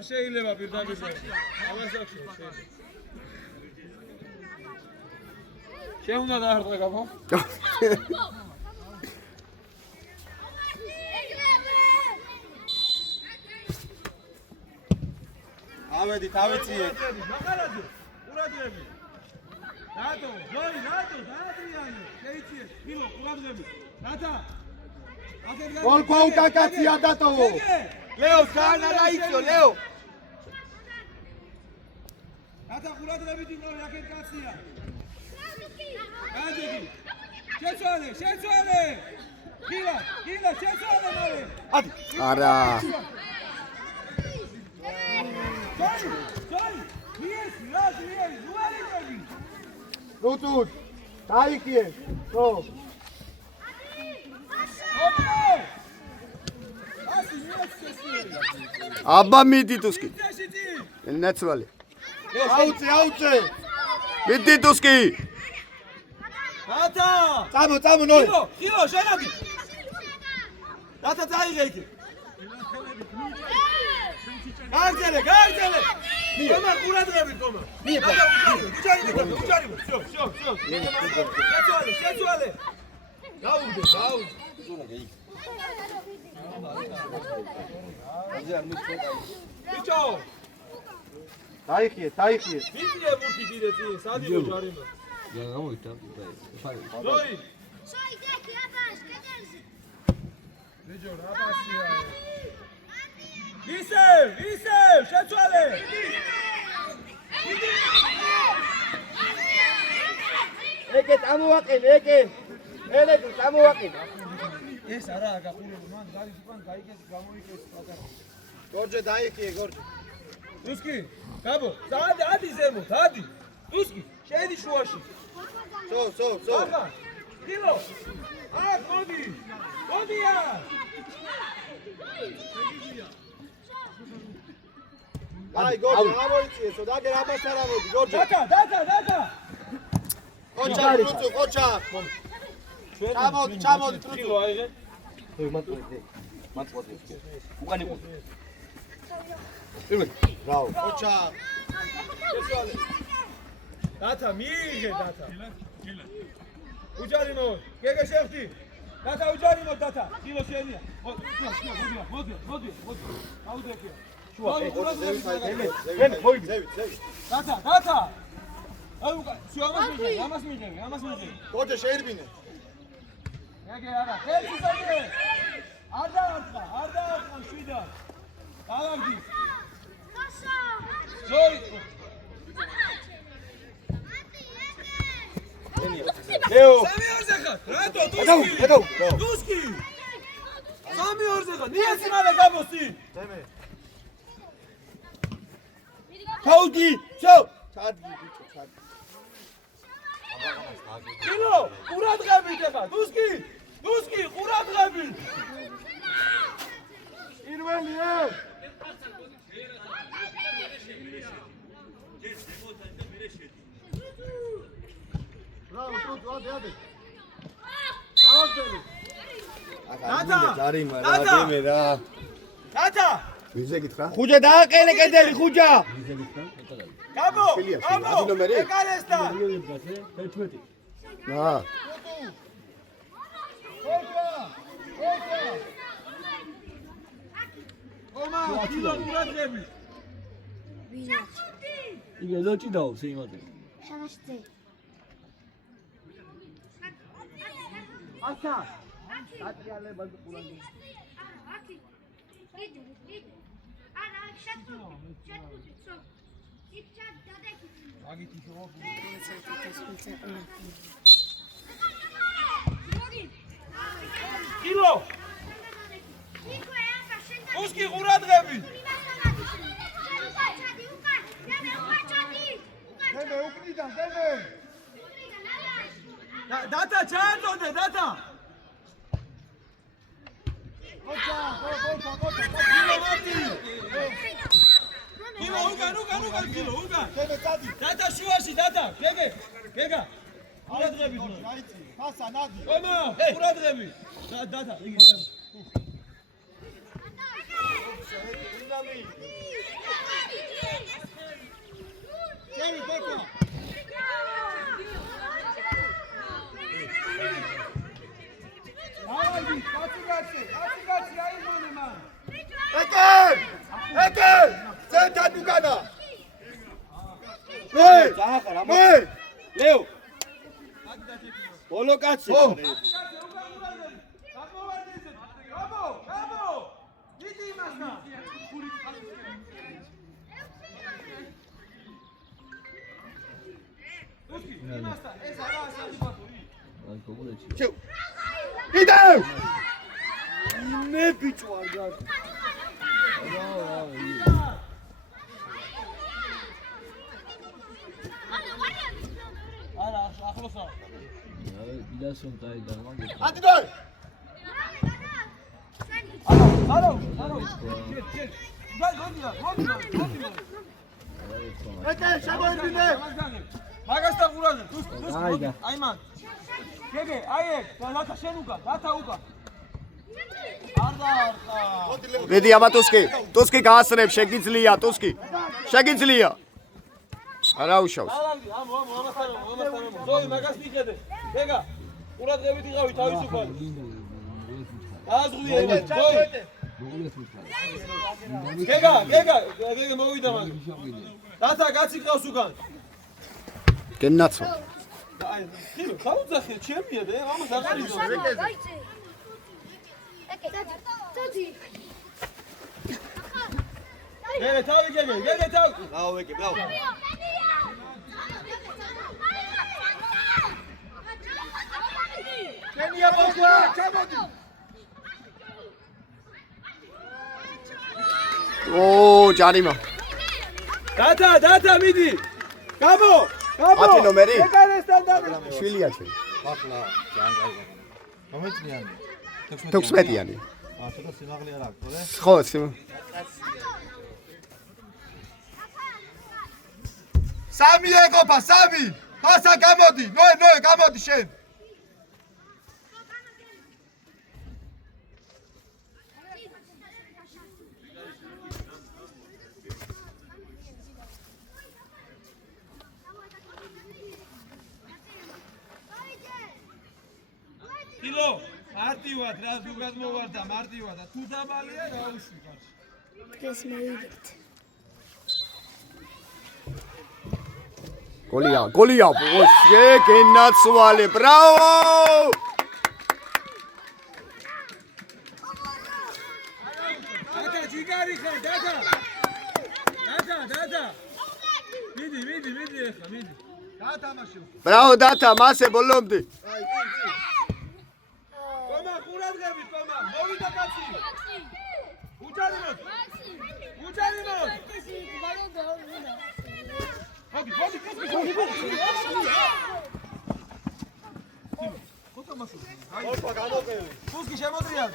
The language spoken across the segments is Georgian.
არ შეიძლება პირდაპირ ამას აქვს შეუნდა დაარტყა გაბო ავედით ავეციეთ მახარაძე ყურადღები რატო ზოი რატო დაატრიანი შეიციეთ ფილო ყურადღები რათა გოლ გაუკაკაცია დატოვო ლეო ძალიან არა იწო ლეო რათა ყურადღებით იმროვე აქეთ კაცია გაძები შეცვალე გილა შეცვალე მალე ადი არა რუთუთ დაიქიე ხო აბა მიდიტუსკი ნაცვალი აუცე მიდიტუსკი რათა წამო ნოე ხილო შენადი რათა წაიღე იქ გააგზელე თომა ყურადღებით თომა უჯარი всё შეცვალე გაუგდე ბიჭო დაიხიე ვიდრე მურთი დიდეთი სადიო ჯარიმა გამოითა ზოი შაიდეკი აბაშ კედელზე ბიჭო რა პასია ისევ შეცვალე ეგე წამოვაყენე ელეგო წამოვაყენე ეს არა გახურებული მან გადის უკან გაიგეს გამოიგეს პატარა გორჯე დაიხიე გორჯე დუსკი გაბო დადი ზემოთ დადი დუსკი შეედი შუაში სო ახლა კილო აქ მოდია აი გორჯე ამოიწიესო დაგერ ამას არ ამოდი გორჯე დათა ყოჩა ჩამოდი კილო აიღე უკან იყო ბრავო ყოჩა დათა მიიღე უჯარიმო გეგე შევდი დათა უჯარიმო დათა კილო შეენია მოდი აუდეკია დათა აი უკან ამას მიიღე გორჯე შეირბინე ეგე არა ხელი ზოგე არ დაარტყა შვიდა დალაგდის ზოი ლეო სამიორზე ხარ რატო დუსკი სამიორზე ხარ ნიესი მალე გაბოსი ჩაუდი ჩადგი კილო ყურადღებით ხარ დუსკი ყურადღებით ირველიე ბრავო ადი დათა ვიზე გითხრა ხუჯა დააყენე კედელი ხუჯა გაბო ადი ნომერი ეკარესტა კილო ყურადღები. იგი ზოჭი დაობს იმაზე. შანაშზე. აშა. ატიალება ყურადღები. აგით ისოვა. კილო. უსკი ყურადღები. დემე უკნიდან დემე. დათა ჩააწოდე დათა. ოჩა, კილო უკან კილო უკან. დემე წადი. დათა შუაში დათა. გეგა. ყურადღები ხო. აიცი. ფასა ნადი. ყომა, ყურადღები. დათა, იგი. ჩემი დეკა. აი, კაცი, აიმონე მან. ეკე! ზენთან უკანა. მოი! მოი! ლეო. ბოლო კაცი. გამო! იდი იმასთან. უსკი, იმასთან, ეს არა სასიფათური. აი გოგოლეჩი. ჩევ. იდევ! მე ბიჭო არ გარ. არა, ახლოსა. აი ბილასონ დაიდა მაგე. ატიდოი! არა. გოდია. ეკე, შემოიდინე! მაგასთან ყურადღე. დაიდა. აი მან. გეგე, აი ეგ, დათა შენ უკან, დათა უკან. არდა. მედი ამატუსკი, ტუსკი გაასწრებ, შეგიძლია ტუსკი. შეგიძლია. არა უშავს. ამასთან. ზოი მაგას მიხედე. გეგა, ყურადღებით იყავი თავისუფალი. დააზღვიე, ზოი. გეგა, მოვიდა მაგ. დათა კაცი ყავს უკან. გენაცო. აი, ხილო, ხაუძახე, ჩემია და ამას არ ხარიზო. გეგე, თავი. ბრავო, ეკე, ბრავო. შენია მოხდა, ჩამოდი. ო, ჯარიმა. დათა, მიდი. გამო. მათი ნომერი? ეკარესთან დადი. შვილია ჩვენი. ახლა ძალიან კაი. მომეწნიანი. 16-იანი. ცოტა სიმაღლე არ აქვს, ხო? ხო, სამი ეყოფა, სამი! ფასა გამოდი, ნოე, გამოდი შენ! კილო, მარტივად, რა ზოგად მოვარდა, მარტივად და თუ დაბალია, რა უშვი კარში. ეს მოვიგეთ. გოლია, გენაცვალე, ბრავო! დათა, ჯიგარი ხარ, დათა. მიდი ახლა, მიდი. დათამაშო. ბრავო დათა, მასე ბოლომდე. ყომა, ყურადღებით, ყომა, მოვიდა კაცი. უჯარიმოთ. მოდი. ორფა გამოყევი. სუსკი შემოტრიალ.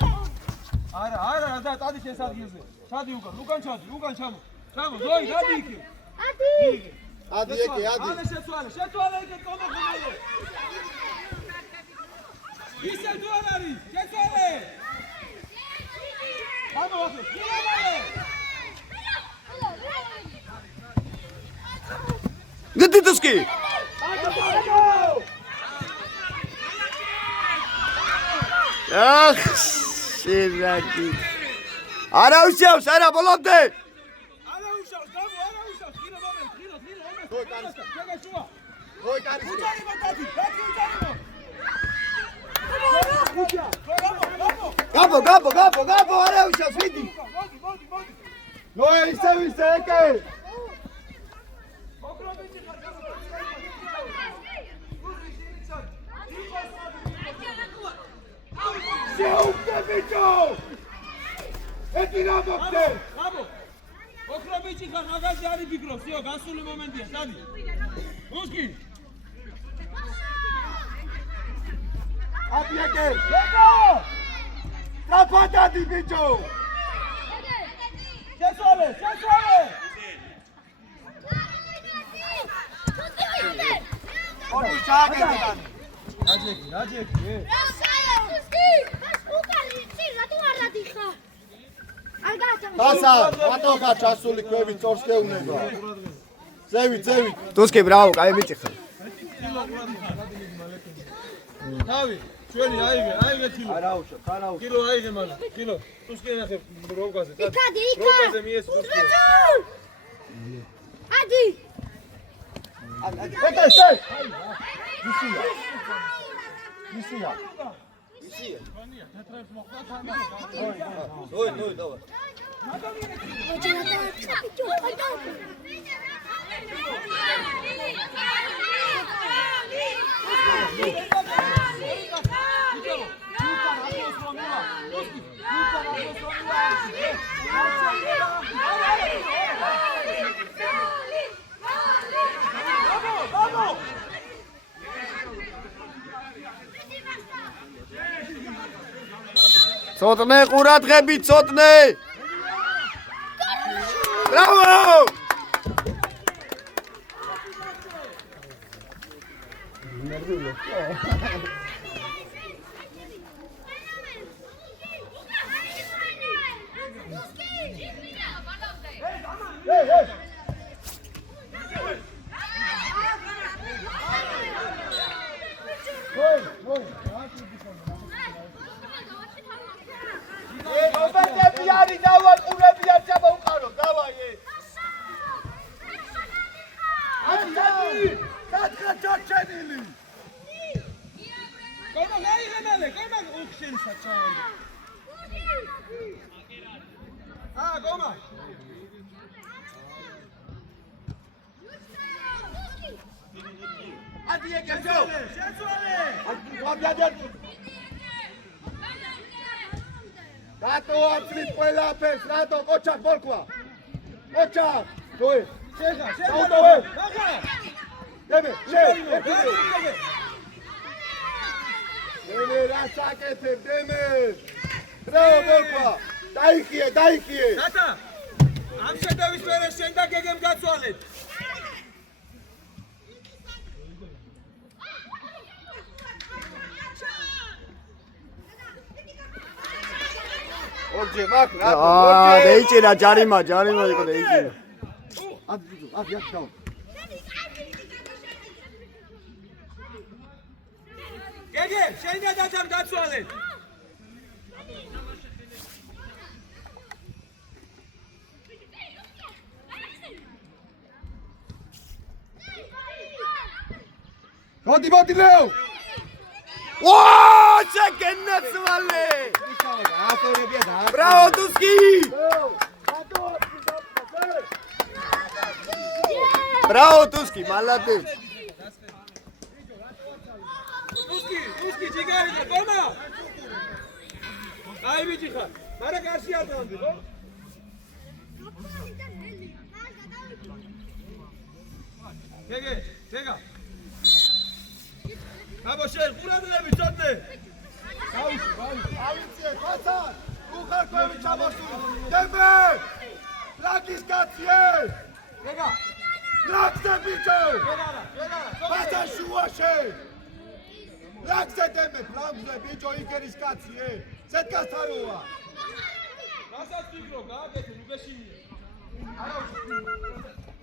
არა, და დადი შენს ადგილზე. ჩადი უკან ჩამო. ზოი, დადი იქ. ადი ეკე, ადი. ანა შეცვალე იქ ყომა ხუმალე. ისე თუ არ არის, შეცვალე. გამოვახე, გილამალე. გდიდუსკი. ახ, შერაგი. არა უშავს, არა ბოლომდე. არა უშავს, გამო, არა უშავს. ხირო მომენტ, ხირო, მომენტ. Ой, კარის. გეგა შუა. ой, კარის. უჯარიბო დათი, უჯარიბო. Gabo, არა უშავს, მიდი. მოდი. ნოე, ისე ეკე. შეუგდე ბიჭო! ეთი რა მოხდე? გაბო. ოქრო ბიჭი ხარ, მაგაზე არის ფიქრობ, სიო, გასული მომენტია, სადი. მუსკი. აბიაკე! გეგო! დაფატადი ბიჭო! შესვალე! ორი შაგედან. რაჯეკი. დასა, მატოხა ჩასული ქვევი წორს გეუნება. ზევით. Tuski, bravo, კაი მიწიხარ. თავი, ჩვენი აიღე კილო. არა უშავს. კილო აიღე მალე. კილო. ტუსკი ნახე როგაზე. იქადი. როგაზე მიეს ტუსკი. ადი. ეკე! მისია. ნოი, დავა. Ცოტნე ყურადღები, ცოტნე. Bravo! რატო აცლით ყველაფერს, რატო ყოჩახ ბოლქვა? ყოჩახ, დოე. შეხა. აუტოვე. ნახა. დემე, დემე რა საკეთებ, დემე. ბრავო ბოლქვა. დაიხიე. დათა. ამ შედევის მერე შენ და გეგემ გაცვალეთ. ორჯერ მაგ რა. Deიჭირა ჯარიმა იყო deიჭირა. აქ დავა. გეგე, შენ და დათამ გაცვალეთ. მოდი ლეო. ვა, შეგენაცვალე. აკორებია და. Bravo, Tuski! Bravo, Tuski, молодец. Tuski, ჯიგარი და გომა. აი ბიჭი ხარ. მარა კარში არ დავდი, ხო? გეგა. აბა შენ ყურადღები წოდნე. ავიცე, ხაცა. უხარ ქვევი ჩამოსული. დემე! ლაკის კაციე! გეგა. ლაკზე ბიჭო! გეგარა. ხაცა შუაშე! ლაკზე დემე, ლაკზე ბიჭო, იგერის კაციე! ზეთკასთაროა! რასაც ფიქრო, გააკეთე, უგეშინია. არა უშო.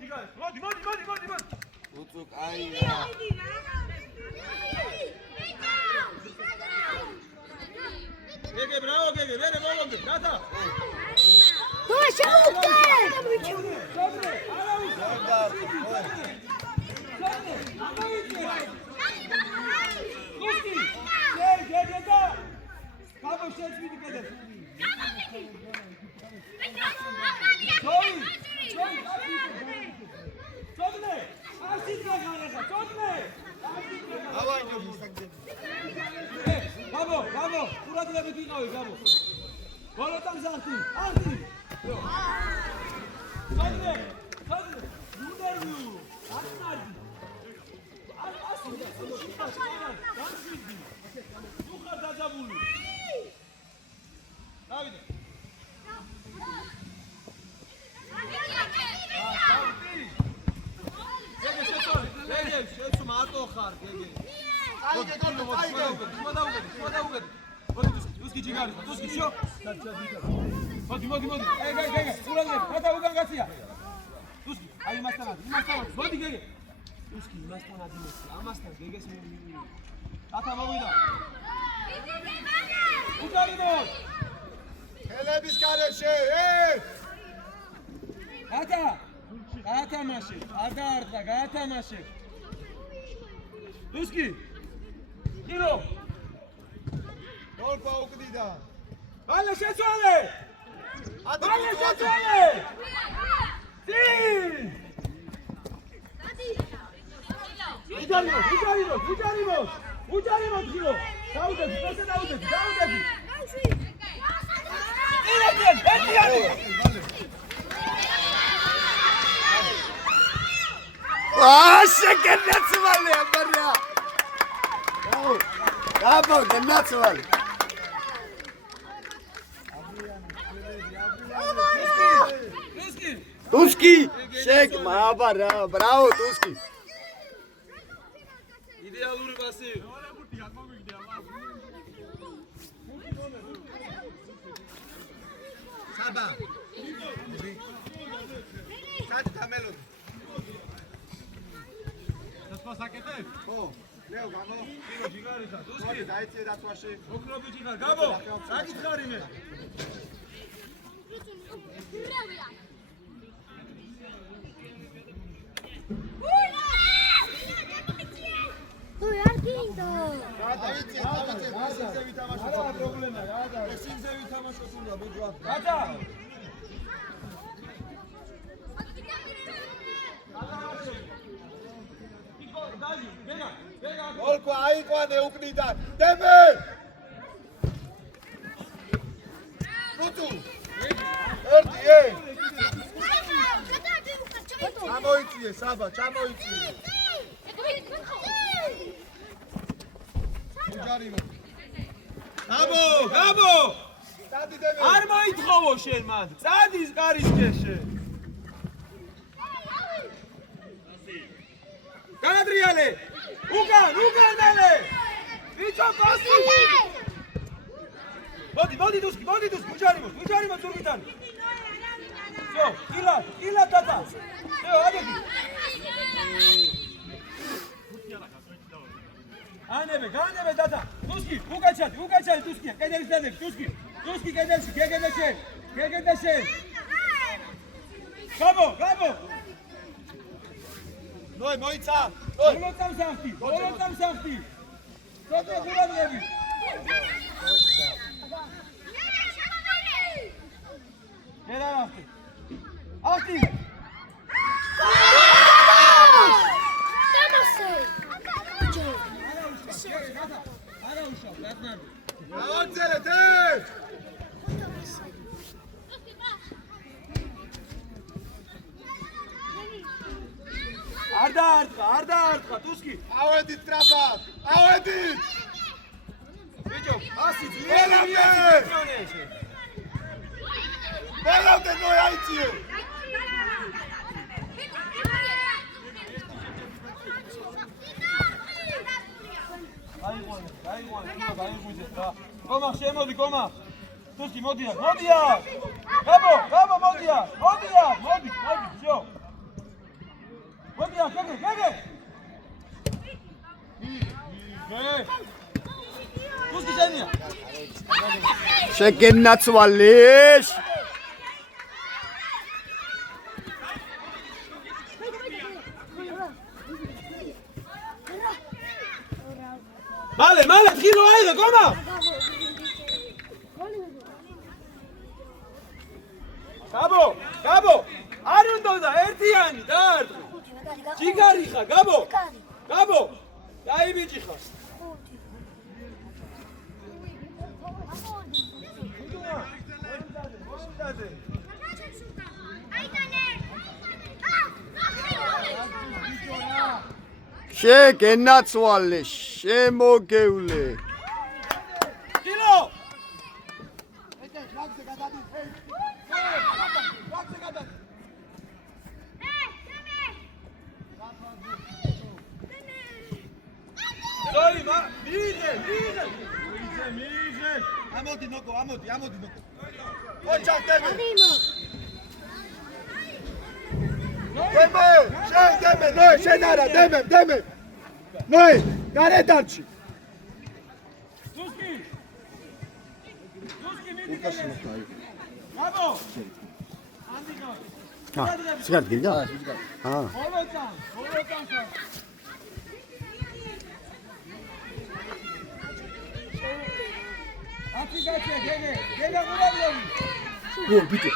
იგარი. მოდი. უწუკ აი. გეგე, ბრავო, გეგე, ვერე მოვონდი, დათა. ხელების გარეშე, გაათამაშე, არ დაარტყა, გაათამაშე. დუსკი. გირო. გოლკვა უკდიდა. ბალე შეცვალე. ბალე შეცვალე. წინ. უჯარიმო, გირო. დაუდები, პასე დაუდები. შეკენაცვალე აბარია. გაბო, გენაცვალე. Tuski, shake აბარა, ბრავო Tuski. იდეალური პასი. საბა. საერთოდ მელოდი. დასპასაკეთებ? ხო, ლეო გამო. გირო ჯიგარისა, დუსკი. დაიწყე დათვაში. ოქრობი ჯიგარ, გამო. საკითხარი მე. სინზე ვითამაშო. არა პრობლემა, რა და. სინზე ვითამაშო უნდა ბიჭო. გადა. გოლკვა აიყვანე უკნიდან. დემე. რუტუ. ერთი. ჩამოიწიე საბა, ჩამოიწიე. უჯარიმო. გამო! სტადი დემე. არ მოითხოვო შენ მან. წადის კარისკეშე. განადრიალე. უკანალე. ბიჭო პასი. მოდი დუსკი, უჯარიმო ზურგიდან. всё, კილა დადა. всё, ადეგი. განებე დადა. დუსკი, უკაჩადი დუსკი, კედელში დადები, დუსკი კედელში, გეგედაშე. გამო. ნოი მოიცა. ბოლოწამ საფთი. ცოტა გულადღები. ერაახტი. ახტი. არა უშავ, გაგნარდი. დავაგზელეთ. არ დაარტყა, დუსკი. ავედით ტრაფად. ავედით. ბიჭო, ასი ველავდე ნოი აიციო. გაიღვიძეთ რა. კომა, შემოდი, კომა. დუსკი, მოდია. გამო, მოდია. მოდი, всё. მოდია, გეგე. დუსკი შენია. შეკენაცვალე. მალე თხილო აიღე გომა გაბო არ უნდა და ერთიანი დაარტყი ჯიგარი ხა გაბო დაიბიჭი ხა შეგენაცვალე შემოგევლე თხილო Sorry, ma, miğe. ამოდი ნოკო. ოჩა დემე. დემე, ნოე, შენ არა, დემე. ნოე, გარეთ არჩი. Tuski, მიდი. Bravo. Ანდიკო. სიგარეტი გიგდა? აა. Ოლოთან. აფრიკაცია გეგე გურაბლოვი. ბიტი.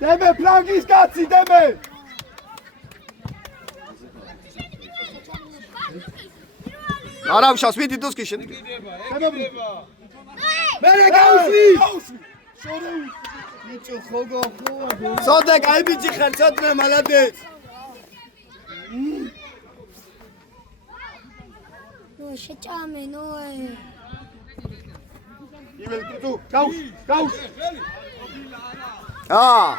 დემე ფლანგის კაცი დემე. არავშავს ვიდი დუსკი შენ. მერე გაუსვი. შორო. ნიჭო ხოგო. სოდა გაიბიჭი ხარ ცოტნე მალადეც. ნო შეჭამე ნოე იბელ თუ გაუს. აა.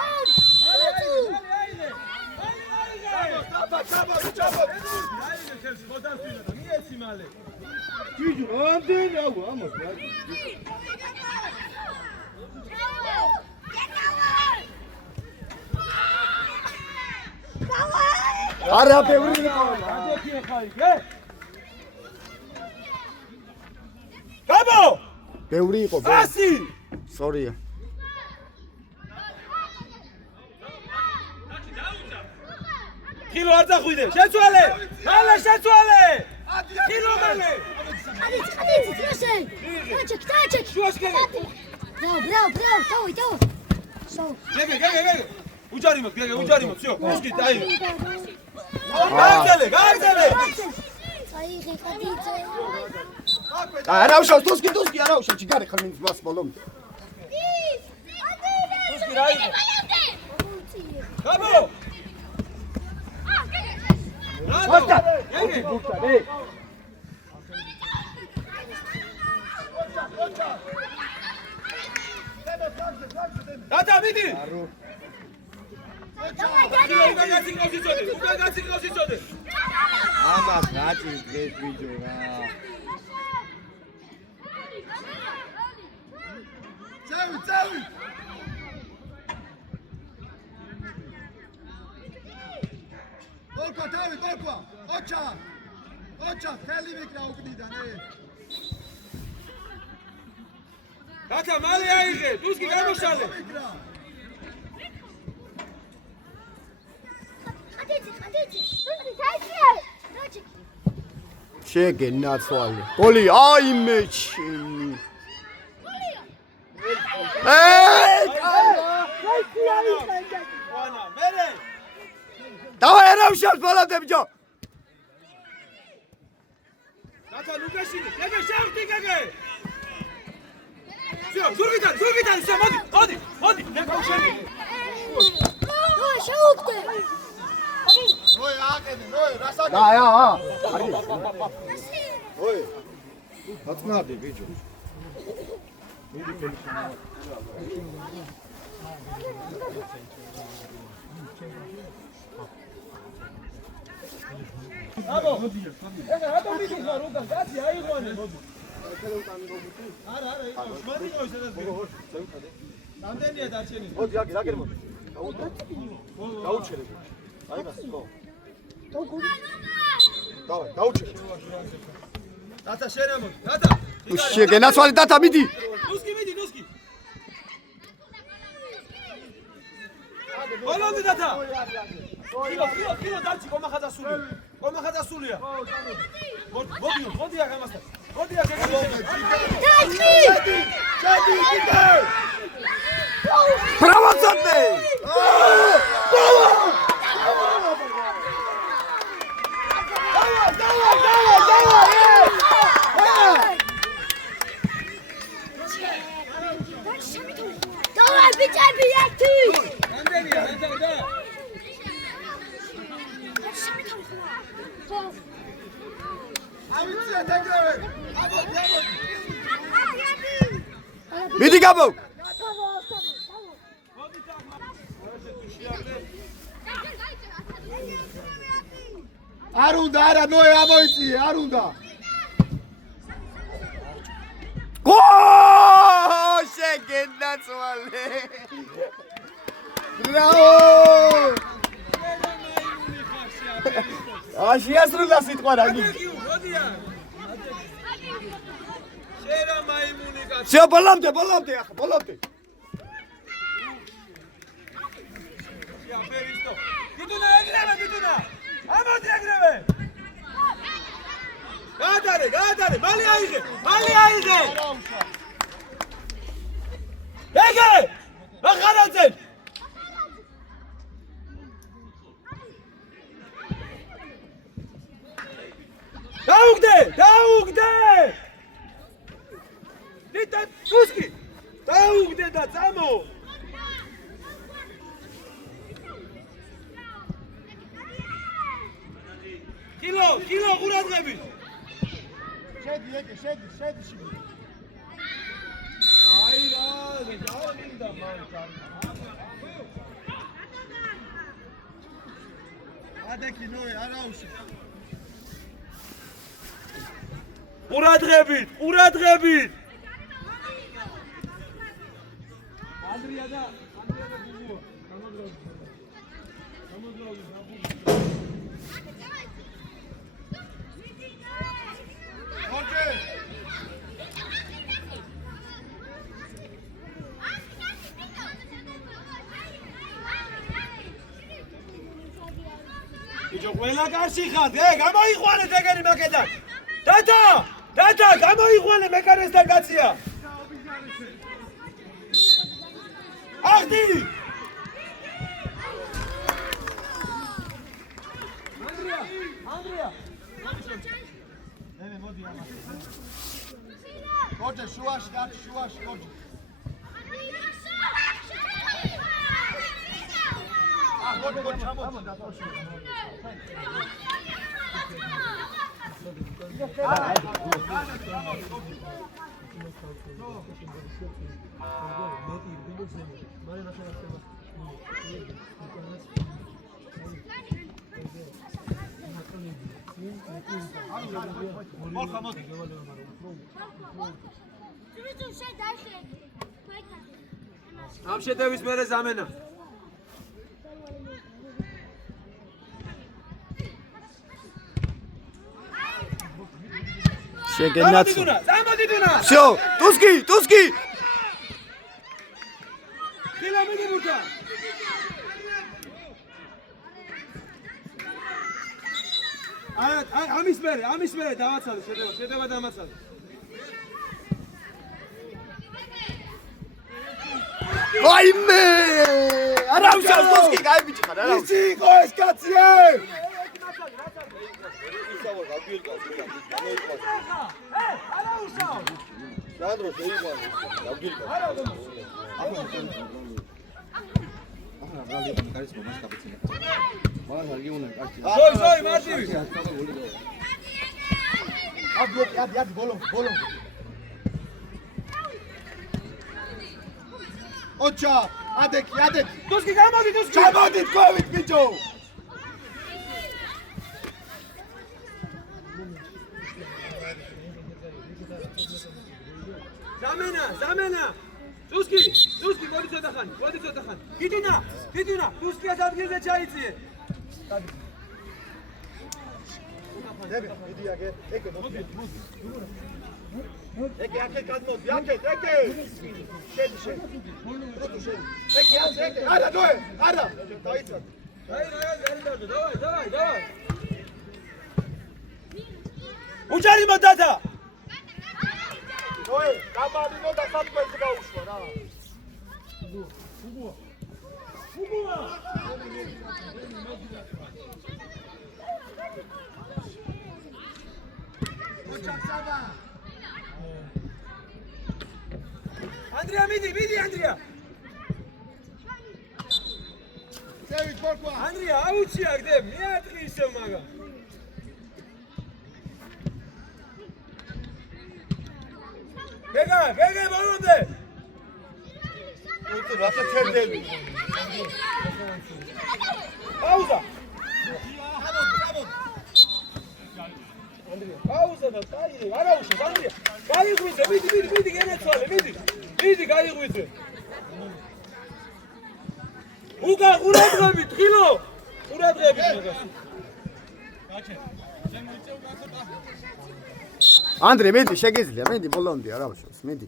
ჩაბო. ჯიჯუ, ამდენ აუ, ამას. არა ბევრი Gabo! ბევრი იყო. Fasi! სორია. Kilo არ წახვიდე, შეცვალე! მალე შეცვალე! Kilo მალე! ხადიც წესე დაჭეკ შუაშკელი! ბრაო თავი გეგე! უჯარი მაქვს, всё, пушки, დაი. გააგზელე! აიღე ხადიცე არავშავს დუსკი არავშავს ჯიგარი ხარ მინს მას ბოლომ. Пушки რა იყო? Gabo! ხოთა. გეგე! Tata, მიდი! უკან გაციკავს იცოდე. ამას რაჭის დღეს ვიჯო რა. წავი. გოლკვა თავი. ოჩა, ხელი ვიკრა უკნიდან, Tata, მალე აიღე, დუსკი გამოშალე. შეგენაცვალე. გოლი აიმე ჩემი. ვანა, მერე! დავაი არავშავს ბოლომდებჯო. Tata, ლუკაშინი, გეგე შევდი გეგე! всё, ზურგიდან, всё, მოდი, ნეკოშენი. ნოე შეუკვდე ნოე აყენე, რასაკეთე? აა. ნოე. აწნადი ბიჭო. აბო, ეგ რატო მიდი ხარ უკან? კაცი აიღვანე. არა, იყო, მანდი ყო სადაც. რამდენია დარჩენილი? მოდი, აგერ მოდი. დაუჩერე. აი მას ხო. დავაი, დაუჩერე. Tata, შენ მოდი. Tata. შეგენაცვალე დატა მიდი. ნუსკი. ბოლომდე დათა. კილო დარჩი კომახაძასულია. კომახაძასულია. მოდი ამასთან. მოდი შედი კიდე ბრავო ცოტნე Давай, бежи, ты! რამდენია? და. ამიცია დაგრევე მიდი გაბო არ უნდა არა ნოე ამოიწიე არ უნდა გო შეგენდაცვალე ბრავო შეასრულა სიტყვა რაგი შერა მაიმუნი კაცი შე ბოლომდე ახლა ბოლომდე ფერისტო გიტუნა ეგრევე ამოდი ეგრევე გადარე მალე აიღე ეგე ახარაძე დაუგდე ნიტა ტუსკი დაუგდე და წამო კილო ყურადღებით შედი აი რა დამინდა მაგარი ადეკი ნოე არაუში ყურადღებით ანდრია და ბუბუა გამოდროვის ბიჭო ყველა კარში ხარ გამოიყვანეთ ეგენი მაგედან დათა გამოიყვანე მეკარესთან კაცია ახდი ანდრია მოდი ამას გოჯე შუაში გოჯე გოჯე ჩამოდი ამ შეტევის მერე ზამენა შეგენდაცვალე წამოდი დუნა всё ტუსკი კილომეტრი ბურთა ამის მერე დავაცალე შეტევა დამაცალე ვაიმე არა უშავს ტუსკი კაი ბიჭი ხარ არა ისი იყო ეს კაცია ზოი მარტივი ადი ბოლო ოჩა ადეკი ტუსკი გამოდი ჩამოდი თქვით ბიჭო ზამენა ტუსკი მოდი ცოტა ხანი გიტუნა ტუსკიას ადგილზე ჩაიწიე ეკი აქეთ გადმოდი, აქეთ. შედი. როდო შედი. ეკი. არა, ნოე, არა. დაიცვა. давай. უჯარი მოდადა. ნოე, გამავიდო და საფრთხეზე გაუშვა რა. უგუა. Andrea, მიდი, Andrea. ზევით მორკვა. Andrea, აუჩია გდე, მეატყი ისევ მაგა. გეგე, ბოლომდე. უთო რათა ჩერდები. Pauza. Pauza და წაიღე, არა უშო, Andrea. გაიღვიძე, მიდი, გენაცვალე, მიდი, გაიღვიძე. უკა ყურადღებით, ხილო. ყურადღებით მაგას. ანდრე მედი შეგიძლია მედი ბოლომდე არა უშავს მედი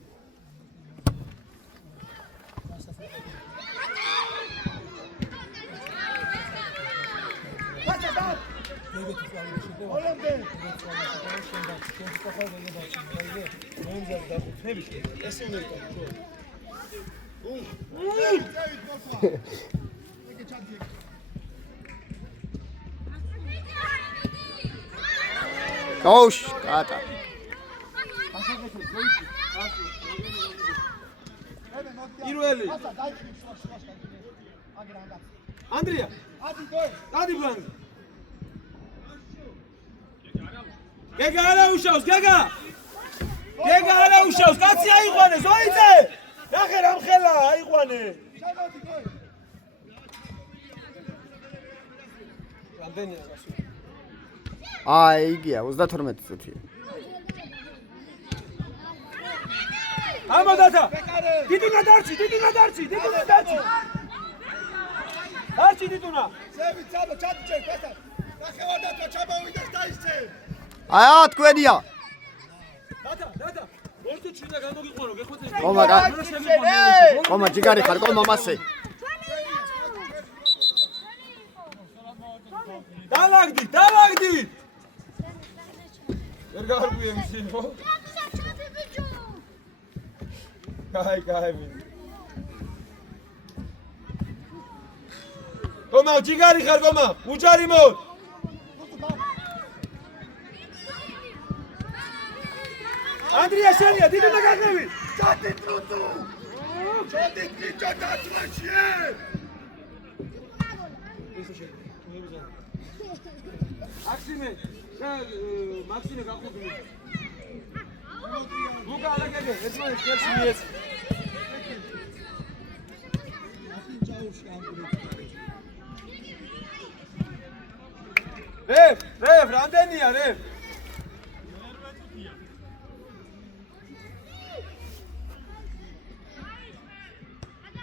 ოუშ კატა პირველი Andrea ადი ბლანკ გეგა არა უშავს კაცი აიყვანე ზოიძე ნახე რამ ხელა აიყვანე რამდენია გასული აი იგია 32 წუთია ამოდადა დიდუნა დარჩი დარჩი დიდუნა ზევით საბო ჩადიჭერ ფესა ნახევარდათა ჩამოვიდეს და ისე აა თქვენია დადა ორთი ჩინა გამოგიყვანო გეხოთე ყომა ჯიგარი ხარ ყომა მასე დალაგდი ვერ გაარკვიე მისინო კაი ყომა ჯიგარი ხარ ყომა უჯარი მოდ Andrea შენია დიდუნა გაგები ჩატი ტრუტუ ჩატი ტრიჭა დაწვაშე მაქსიმე გაყოფილი ლუკა ალაგები ერთმანეთს ხელში მიეც რევ რამდენია რევ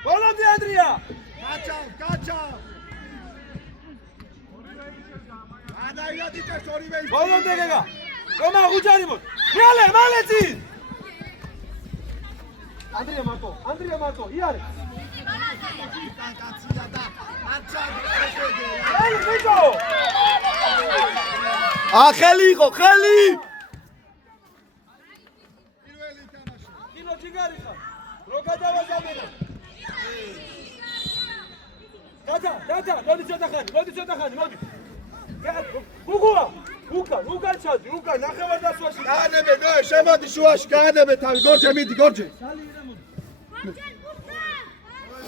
ბოლომდე Andrea გაჩა ადაიადიჭეს ორივე ის ბოლომდე გეგა ყომა უჯარი მოდ მალეცი Andrea მარტო იარე კაცია და აჩა აი ბიჭო ხელი იყო ხელი პირველი თამაში კილო ჯიგარი ხარ რო გადავაზამენო დადა მოდი ცოტა ხანი მოდი უკან ჩადი უკან ნახევარდაცვაში გაანებე ნოე შემოდი შუაში გაანებე თავი გორჯე მიდი გორჯე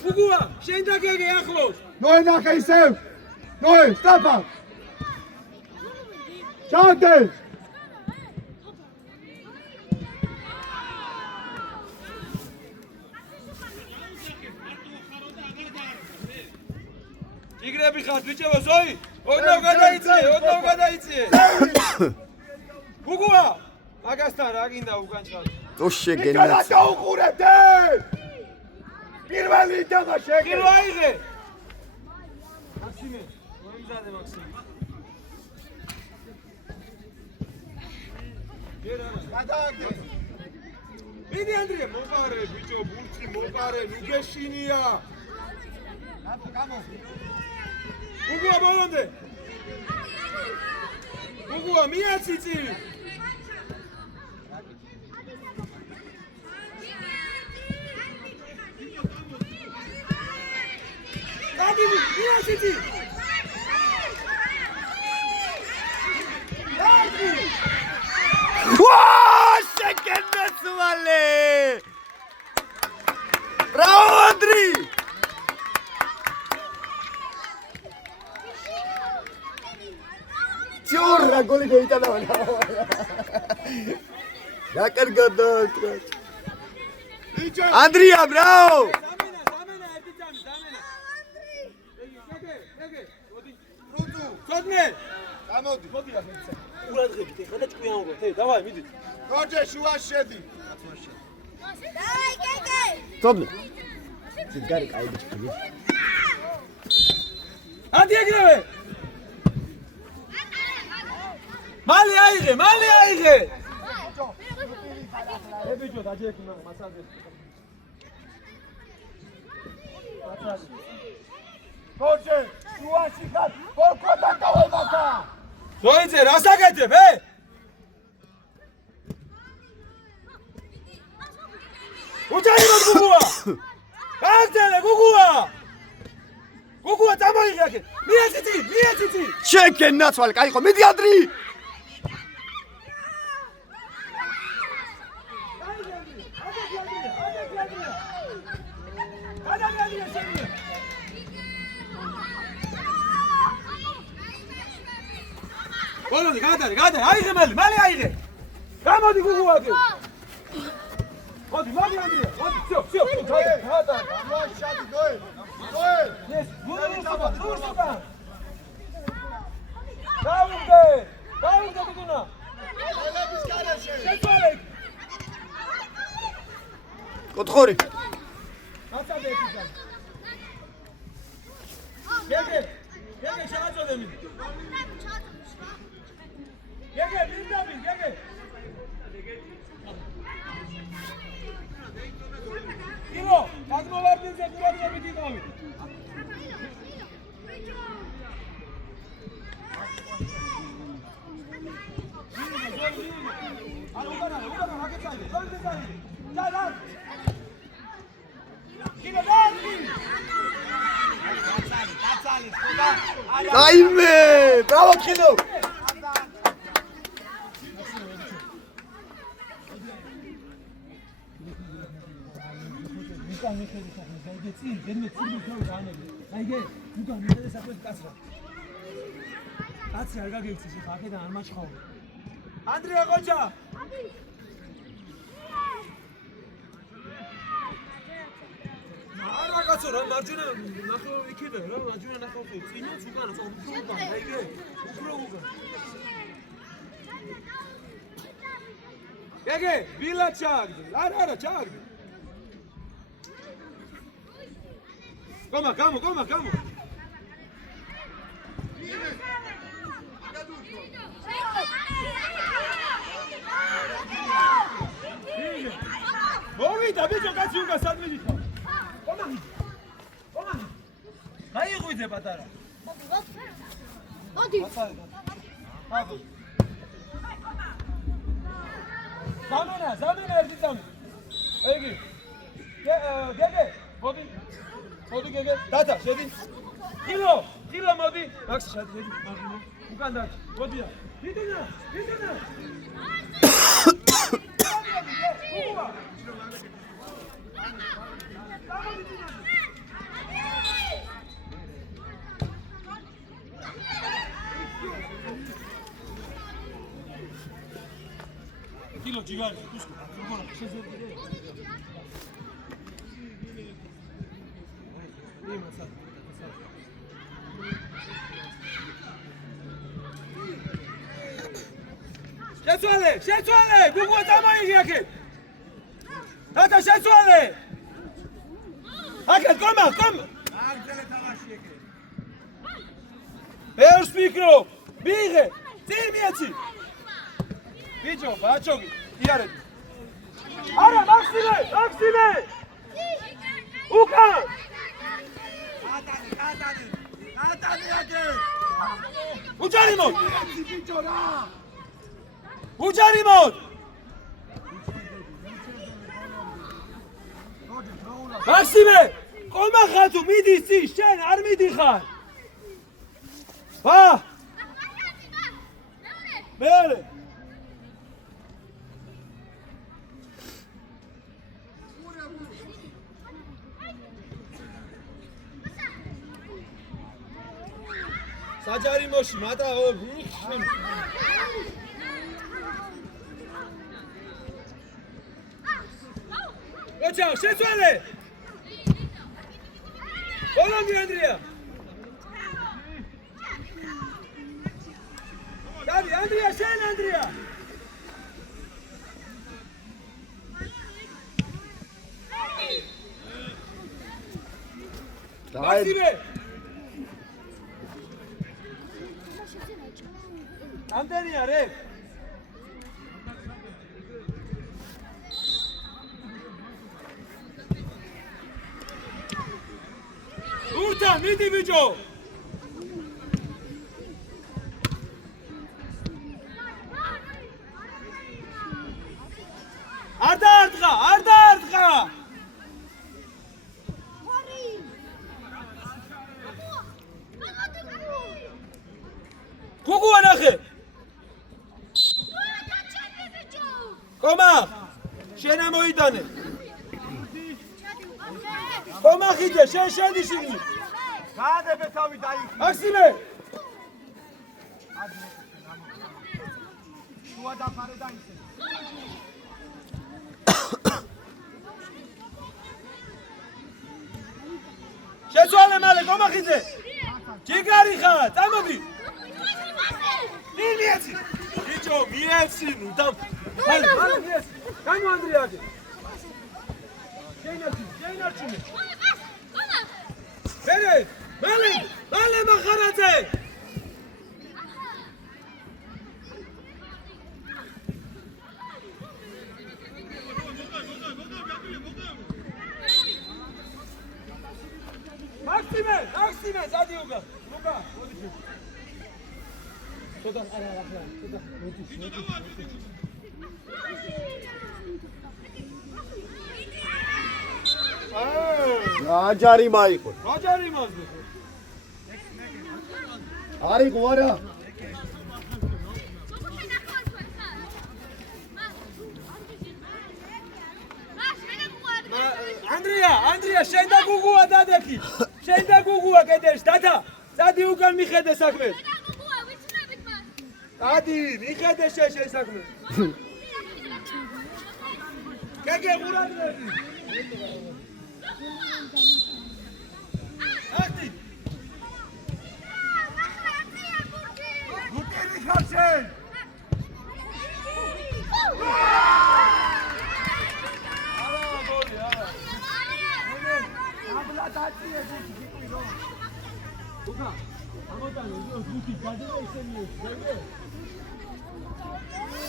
უგუა შენ დაგეგე ახლოს ნოე ნახე ისევ ნოე სტაპა ჩადე იგრები ხარ ბიჭებო ზოი ოდნავ გადაიწიე უგუა მაგასთან რა გინდა უკან ჩადი ოშე გენაც გაუყურებდე პირველი თამაში კილო აიღე მაქსიმე მოიმზადე მაქსიმე გადააგდე მიდი ანდრია მოყარე ბიჭო ბურთი მოყარე მიგეშინია გუგუა ბოლონდე გუგუა მიაციცი Daddy, მიაციცი Wow, second vale! Bravo, Andri! Ciurra, goli che italiano! Ya cargado! Andria, bravo! Zamena, ერთი ძამი, zamena. ეგე, რუტუ, წოდნე. გამოდი. მოდი რა მეცა. ურადღებით ეხლა და ჭკვიანობთ, დავაი, მიდით. როჯე შუა შედი. Давай, Геге! Tobne. Zigari kaydı çıkıyor. Hadi ეგრევე. მალე აიღე. ბიჭო, დაჯექი მასაზე. როჯე შუაში ხარ. ხოქო დაკავებათა. მოიცე, რას აკეთებ, უჯაიროდ გუგუა! გაგძელე გუგუა! გუგუა წამოიღე აქ. მიაციცი. Second vale, kayko. Midi Andri! ბოლონი გადარე, აიღე მალე აიღე. გამოდი გუგუა აქ. მოდი ანდრია, მოდი, всё, გადა, გამოაშადი გოე. ეს გურსობა. დაუგდე ბიდუნა. ალების გარეშე. შეცვალე. Kotkori. გასადე ეთიკა. გეგე, შეაწოდე მი. გეგე, მინდაბი, გეგე. ილო, გადმოვარდნიზე გურადღებით იყავი. ანუ უკანა რაკეტაიდე, ზოლდეზაიდე. და. ილო, დაი. კაცალი, ხოდა. Daime! Bravo, Kilo! კაცი არ გაგეცის ხა აქედან არ მაჩხავ. ანდრია ყოჩა. არა კაცო რა მარჯვენა ნახო იქიდან რა მარჯვენა ნახო წინაც უკანა უკან აიგე უფრო უკან. გეგე ვილა ჩააგდე. არა ჩააგდე. Come. მოვიდა ბიჭო კაცი უკან სადმიდი ხარ. Come. გაიღვიძე პატარა. მოდი. ზამენა ერთი წამი. ეგი. გეგე, მოდი გეგე. დათა, შედი. ხილო მოდი. მაქსი შედი. უკან და. მოდია. ბიდუნა. Kilo cigari, pusku. Buona, შეცვალე, გუგუა დამაიღე აქეთ. დათა შეცვალე. აქეთ კომ. აგზელე თამაში ეგრე. ბევრს ფიქრობ. მიიღე. წინ მიეცი. ბიჭო, ბაჩოგი, იარეთ. არა მაქსიმე უკან ატანი აკე უჯარი მოდ ბიჭო რა უჯარი მოდ მაქსიმე ყომა ხათუ მიდის წინ შენ არ მიდიხარ ვა მეორე საჯარი მოში მატა ოჩა შეცვალე ბოლონდი ანდრია დავი ანდრია შენ ანდრია მაქსიმე ამდენია რე ურთა მიდი ბიჭო არ დაარტყა გუგუა ნახე ყომა შენ ამოიტანე ყომა ხიდე შენ შედიშინი გაადებე თავი დაიხ მაქსიმე შუა დაფარე და ისე შეცვალე მალე ყომა ხიდე ჯიგარი ხარ წამოდი მიეცი ბიჭო მიეცი და მალე მიეცი გამო ანდრიაკი შენარჩი მალე მახარაძე მაქსიმე ზადი უკა მოდი შე ცოტა არა ახლა ცოტა მოდი აჯარი მაიყო აჯარი მასდე არიყო არა ანდრია შენ და გუგუა დადექი შენ და გუგუა კედელში დათა ზადი უკან მიხედე საქმე დადი მიხედე შენ საქმე გეგე ყურადღები აქტი გუტირი ხარ შენ აბლა დაჭიე გუტი რო უკა ამოტანე გუთი გადავა ისენი ეგე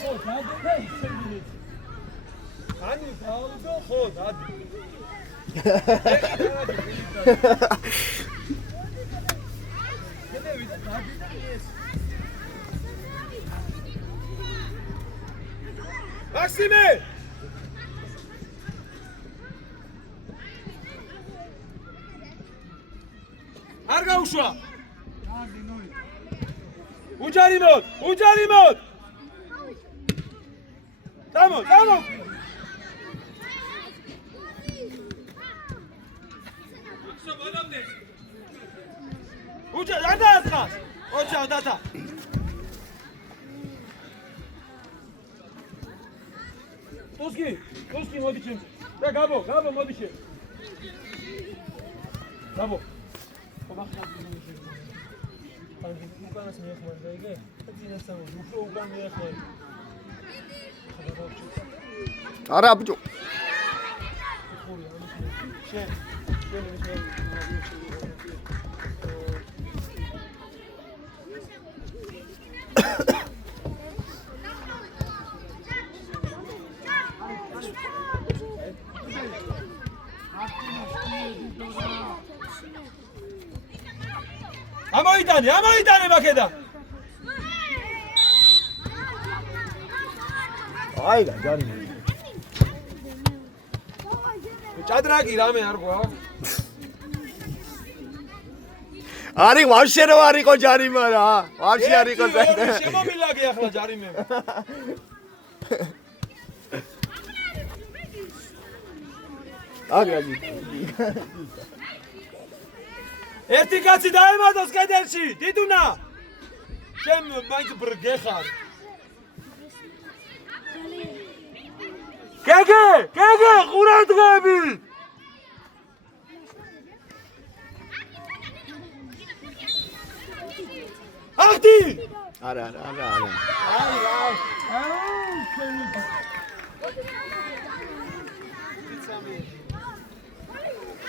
ო გადავა ისენი ani დაუდო ხო დადი მაქსიმე არ გაუშვა უჯარი მოდ დამო უჯა დაათხას ოჩა დათა ტუსკი მოდი ჩემ და გაბო მოდი შე გაბო უკანას მიეხმარდა იგე? წინასწარ უფრო უკან მიეხმარდა. არა ბიჭო. შენ ამოიტანე მაკედა. აიგა ჯარი. ჭადრაკი რამე არ გვაქვს. არის ვაფშე რო არისო ჯარიმა რა. ვაფშე არისო ჯარიმა. შემომილაგე ახლა ჯარიმე. აგრაგი. ერთი კაცი დაემატოს კედელში, დიდუნა. შენ მაინც ბრგეხარ. გეგე, ყურადღები. ახდი. არა.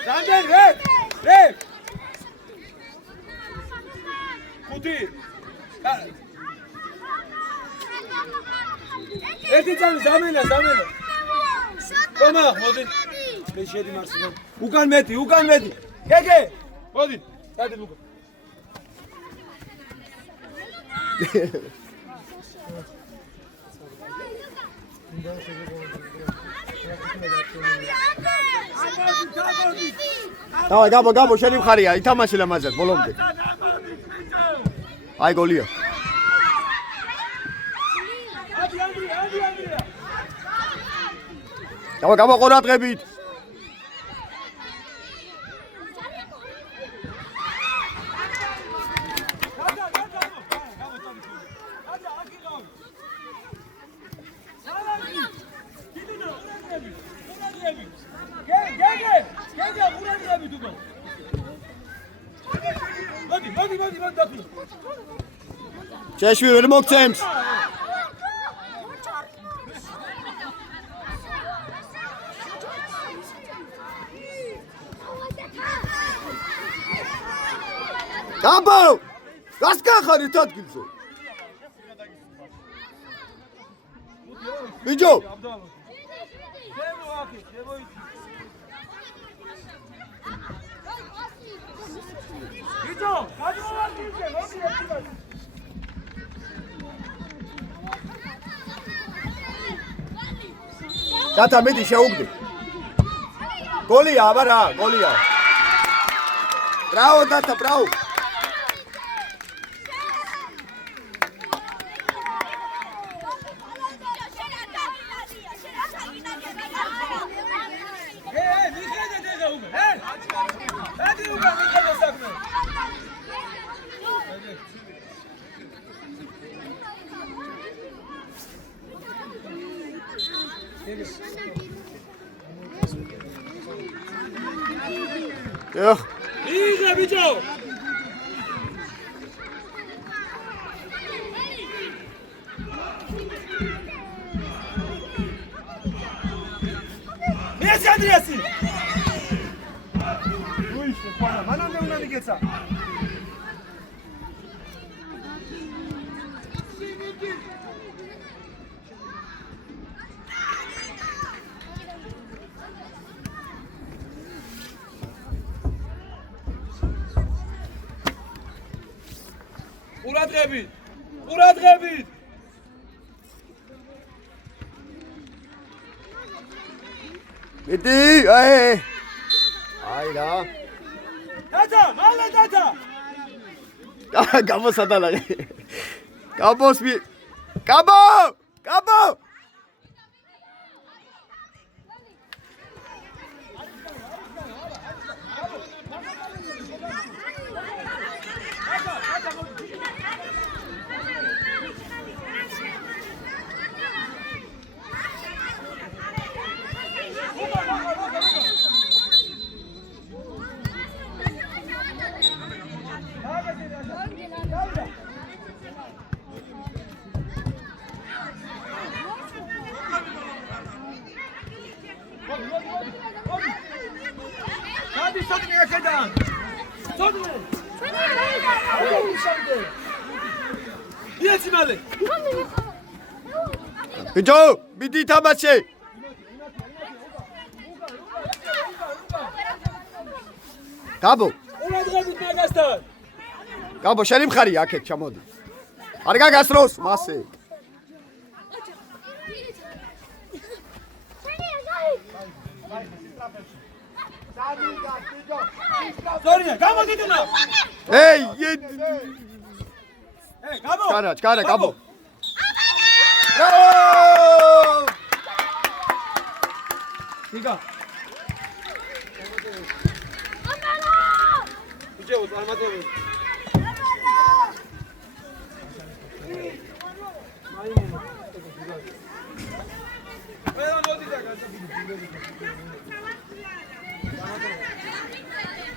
რამდენი რე. ხუთი. ერთი წამი ზამენა. Toma, მოდი. მე შედი მარსიდან. უკან მეტი. გეგე. მოდი. დადი ლუკა. დავай, გაბო, შენი მხარია, ითამაშე ლამაზად ბოლომდე. აი გოლია. დავай, გაბო ყურადღებით. შეშვი ვერ მოგცემს. გაბო! რას გახარით ადგილზე? ბიჭო! დათა მეტი შეუგდი. გოლია, აბა რა, გოლია. ბრავო დათა, ბრავო. იღე ბიჭო. მეცი ანდრიასი. უიშე, ხანა, მანამდე უნდა მიგეცა. ყურადღებით. მეტი, აი რა. დათა, მალე დათა. გამოსადალაღი. გაბო! ბიჭო, მიდი თამაშე. გაბო. ყურადღებით მაგასთან. გაბო შენი მხარია აქეთ ჩამოდი. არ გაგასროს მასე. ზორია, გამოდით უნდა. ეი, გაბო. ჩკარა, გაბო. იგა. ბიჭო, წარმატებული.